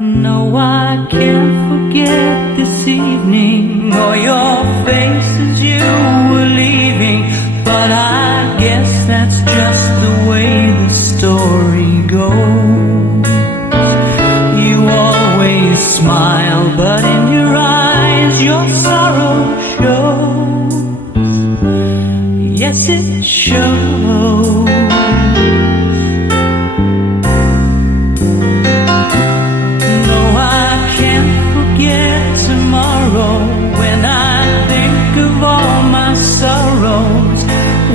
No, I can't forget this evening or your face as you were leaving, but I guess that's just the way the story goes. You always smile, but in your eyes your sorrow shows. Yes, it shows. When I think of all my sorrows,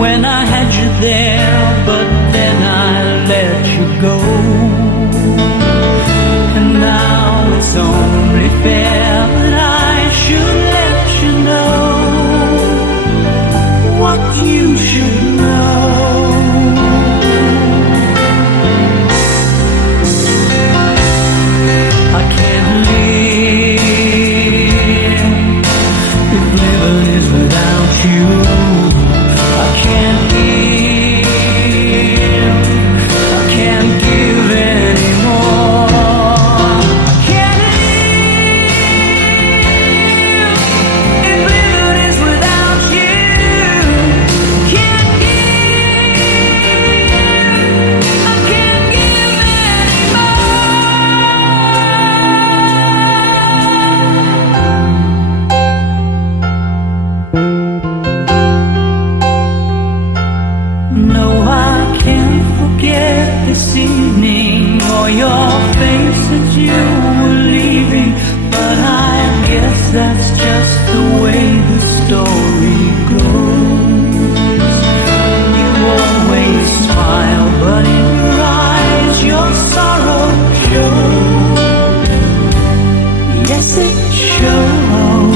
when I had you there, but then I let you go. And now it's only fair that I should let you know what you should know. I can't live without you. I can't give, I can't give anymore. I can't live if living is without you. Can't give, I can't give No, I can't forget this evening or your face as you were leaving, but I guess that's just the way the story goes. You always smile, but in your eyes your sorrow shows. Yes, it shows.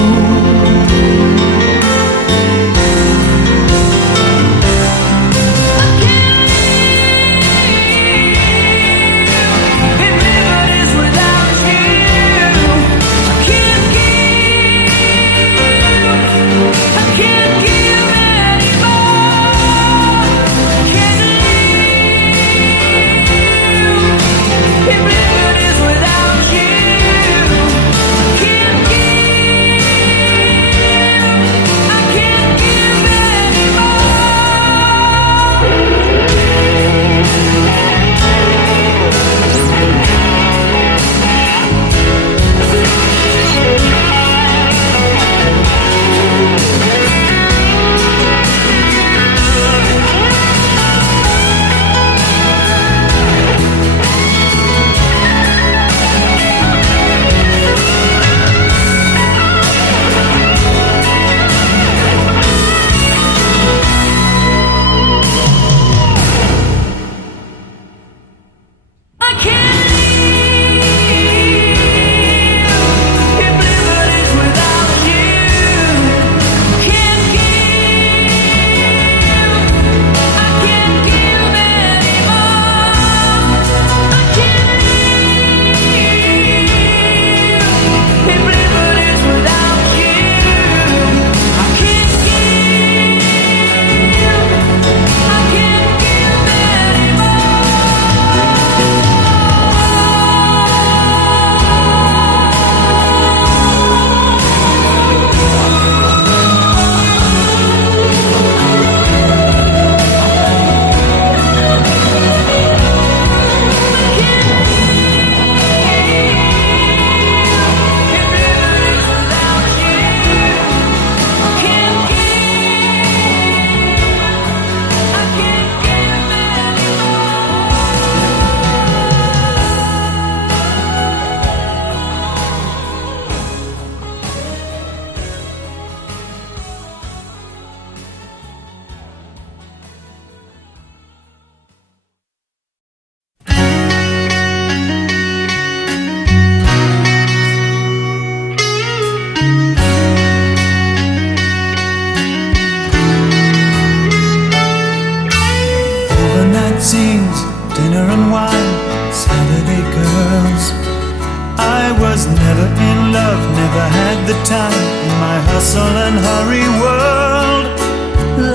Scenes, dinner and wine, Saturday girls. I was never in love, never had the time in my hustle and hurry world.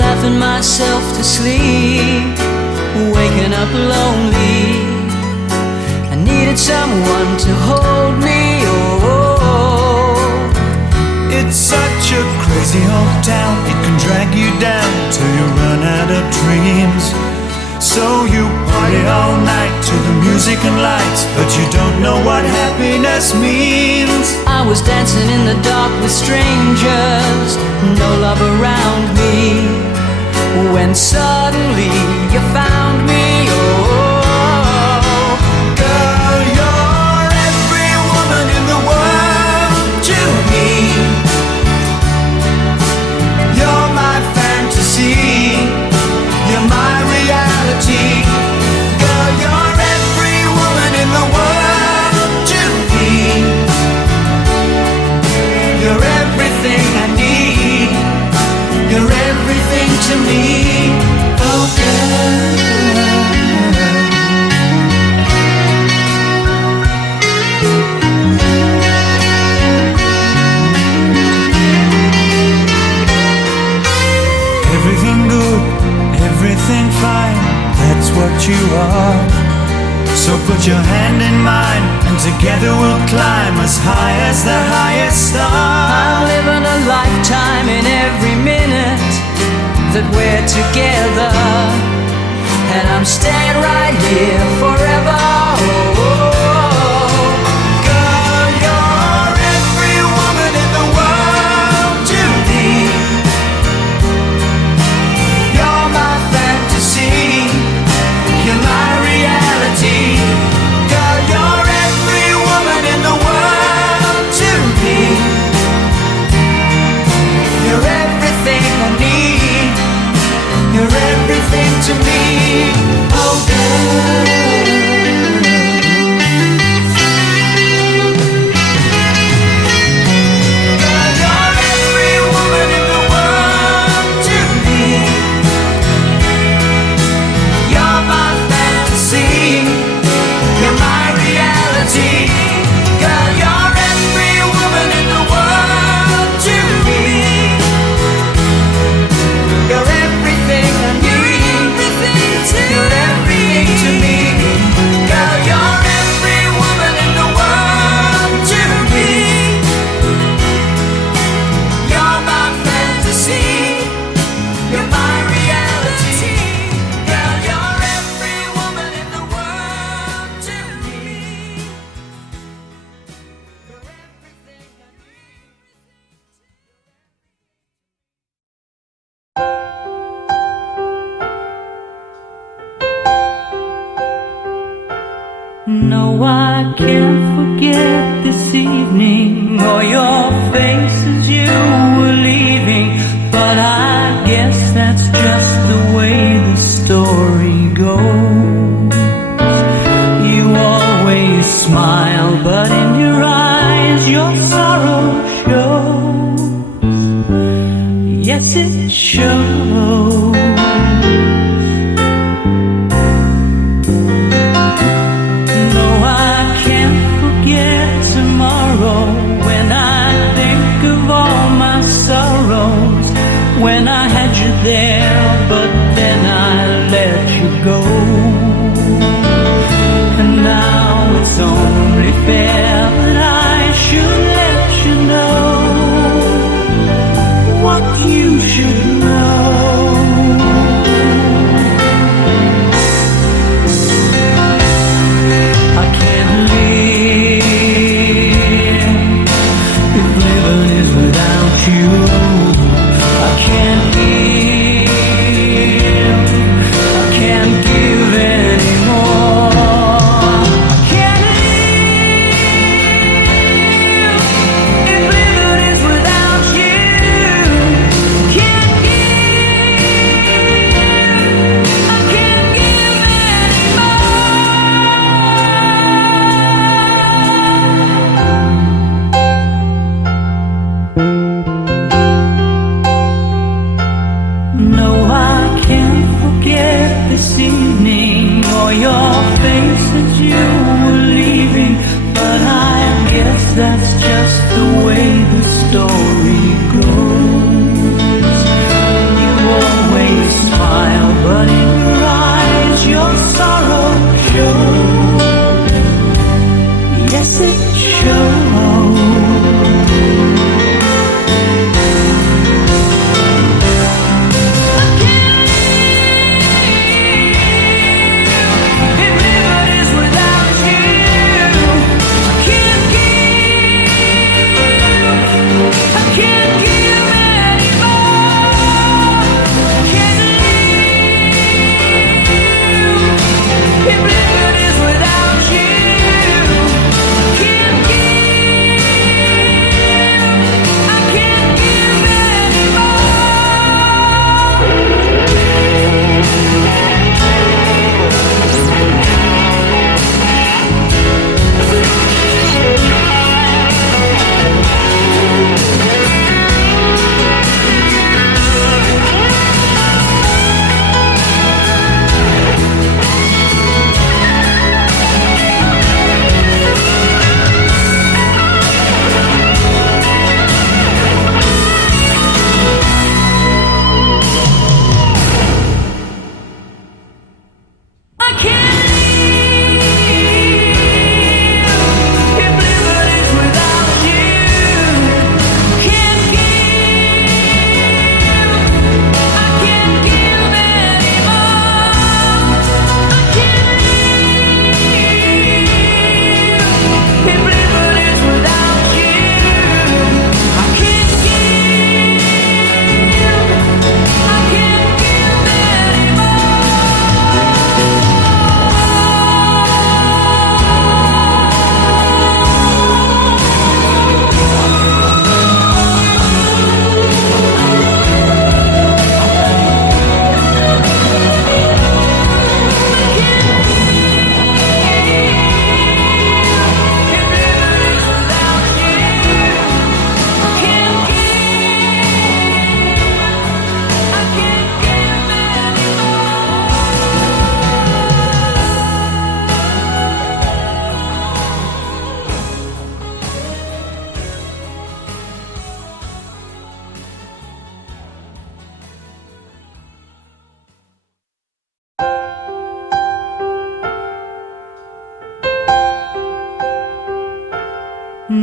Laughing myself to sleep, waking up lonely. I needed needed someone to hold me. It's such a crazy old town, it can drag you down till you run out of dreams. So you party all night to the music and lights, but you don't know what happiness means. I was dancing in the dark with strangers, no love around me, when suddenly you found me. Girl, you're every woman in the world to me. You're my fantasy, you're my reality. Girl, you're every woman in the world to me. You're everything I need, you're everything to me. Oh girl, everything good, everything fine, that's what you are. So put your hand in mine, and together we'll climb as high as the highest star. I'm living a lifetime in every minute that we're together, and I'm staying right here forever. Girl, you're every woman in the world to me. You're my fantasy, you're my reality. Girl, you're every woman in the world to me. You're everything I need, you're everything to me. Oh girl, you're every woman in the world to me. You're my fantasy, you're my reality. Girl, you're every woman in the world to me. You're everything I need, you're everything to me. Girl, you're every woman in the world to me. You're my fantasy, you're my reality. Girl, you're every woman in the world to me. You're everything I No, I can't forget this evening or your face as you were leaving, but I guess that's just the way the story goes. You always smile, but in your eyes your sorrow shows. Yes, it shows. Tomorrow, when I think of all my sorrows, when I had you there, but then I let you go. And now it's only fair that I should let you know what you should know. I can't live if living is without you. I can't give, I can't give anymore. I can't live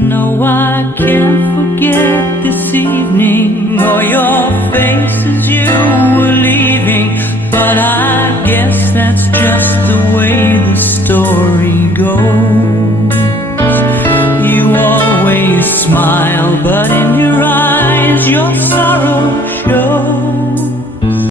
No, I can't forget this evening or your face as you